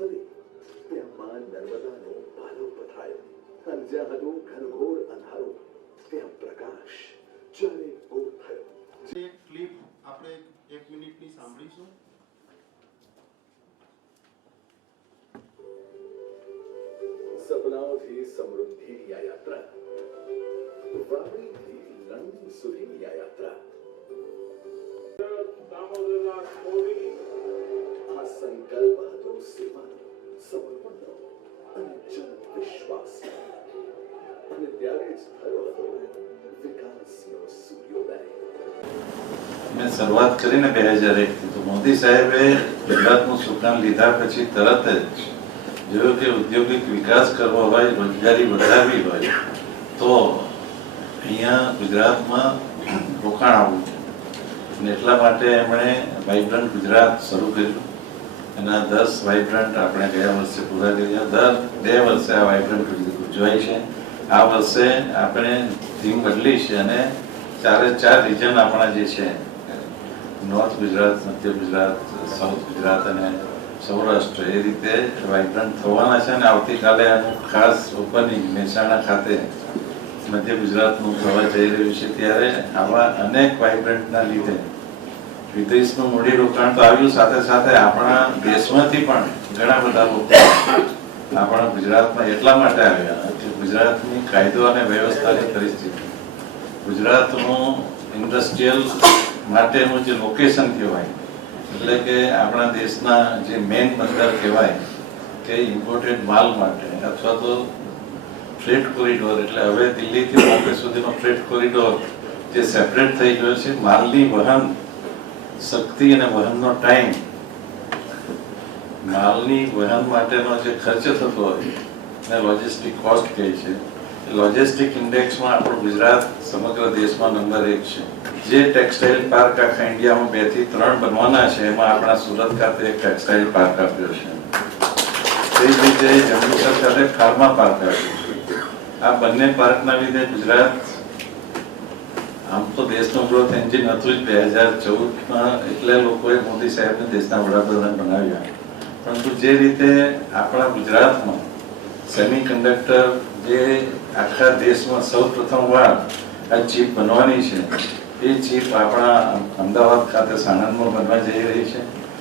વળી ત્યાં માં નર્મદાનો પાલવ પથરાયો અને જ્યાં હતું ઘનઘોર અંધારું ત્યાં પ્રકાશ ચારે ઓર થયો જે ક્લિપ આપણે એક મિનિટની સાંભળીશું સપનાઓથી સમૃદ્ધિની આ યાત્રા વાવડીથી લણણી સુધીની આ યાત્રા દામોદરનાથ મોદી આ સંકલ્પ હતો સેવાનો સમર્પણનો અને જન અને ત્યારે જ થયો હતો વિકાસનો સૂર્યોદય મેં શરૂઆત કરીને બે હજાર એકથી તો મોદી સાહેબે ગુજરાતનું સુકાન લીધા પછી તરત જ જોયું કે ઉદ્યોગિક વિકાસ કરવો હોય રોજગારી વધારવી હોય તો અહીંયા ગુજરાતમાં રોકાણ આવવું અને એટલા માટે એમણે વાઇબ્રન્ટ ગુજરાત શરૂ કર્યું અને દસ વાઇબ્રન્ટ આપણે ગયા વર્ષે પૂરા કર્યા. દર બે વર્ષે આ વાઇબ્રન્ટ ઉજવાય છે? આ વર્ષે આપણે થીમ બદલી છે અને ચારે ચાર રિજન આપણા જે છે નોર્થ ગુજરાત, મધ્ય ગુજરાત સાઉથ ગુજરાત અને સૌરાષ્ટ્ર, એ રીતે વાઇબ્રન્ટ થવાના છે અને આવતીકાલે ખાસ ઓપનિંગ મહેસાણા ખાતે મધ્ય ગુજરાતનું થવા જઈ રહ્યું છે. ત્યારે આવા અનેક વાઇબ્રન્ટના લીધે વિદેશનું મૂડીરોકાણ તો આવ્યું સાથે સાથે આપણા દેશમાંથી પણ ઘણા બધા લોકો આપણા ગુજરાતમાં એટલા માટે આવ્યા કે ગુજરાતની કાયદો અને વ્યવસ્થાની પરિસ્થિતિ. ગુજરાતનું ઇન્ડસ્ટ્રીયલ માટેનું જે લોકેશન કહેવાય, એટલે કે આપણા દેશના જે મેઇન બંદર કહેવાય કે ઇમ્પોર્ટેડ માલ માટે અથવા તો ફ્રેટ કોરિડોર એટલે હવે દિલ્હીથી બોમ્બે સુધીનો ફ્રેટ કોરિડોર જે સેપરેટ થઈ ગયો છે, માલની વહન શક્તિ અને વહનનો ટાઈમ માલની વહન માટેનો જે ખર્ચ થતો હોય, એને લોજિસ્ટિક કોસ્ટ કહે છે. લોજિસ્ટિક ઇન્ડેક્સમાં આપણું ગુજરાત સમગ્ર દેશમાં નંબર એક છે. જે ટેક્સટાઇલ પાર્ક આખા ઇન્ડિયામાં બેથી ત્રણ બનવાના છે, એમાં આપણા સુરત ખાતે એક ટેક્સટાઇલ પાર્ક આપ્યો છે. તે જ રીતે જંબુસર ખાતે ફાર્મા પાર્ક આપ્યો આ બંને પાર્કના લીધે ગુજરાત આમ તો દેશનું ગ્રોથ એન્જિન હતું જ બે હજાર ચૌદમાં, એટલે લોકોએ મોદી સાહેબને દેશના વડાપ્રધાન બનાવ્યા. પરંતુ જે રીતે આપણા ગુજરાતમાં સેમી કન્ડક્ટર જે આખા દેશમાં સૌ પ્રથમવાર આ ચીપ બનવાની છે, એ ચીપ આપણા અમદાવાદ ખાતે સાણંદમાં બનવા જઈ રહી છે.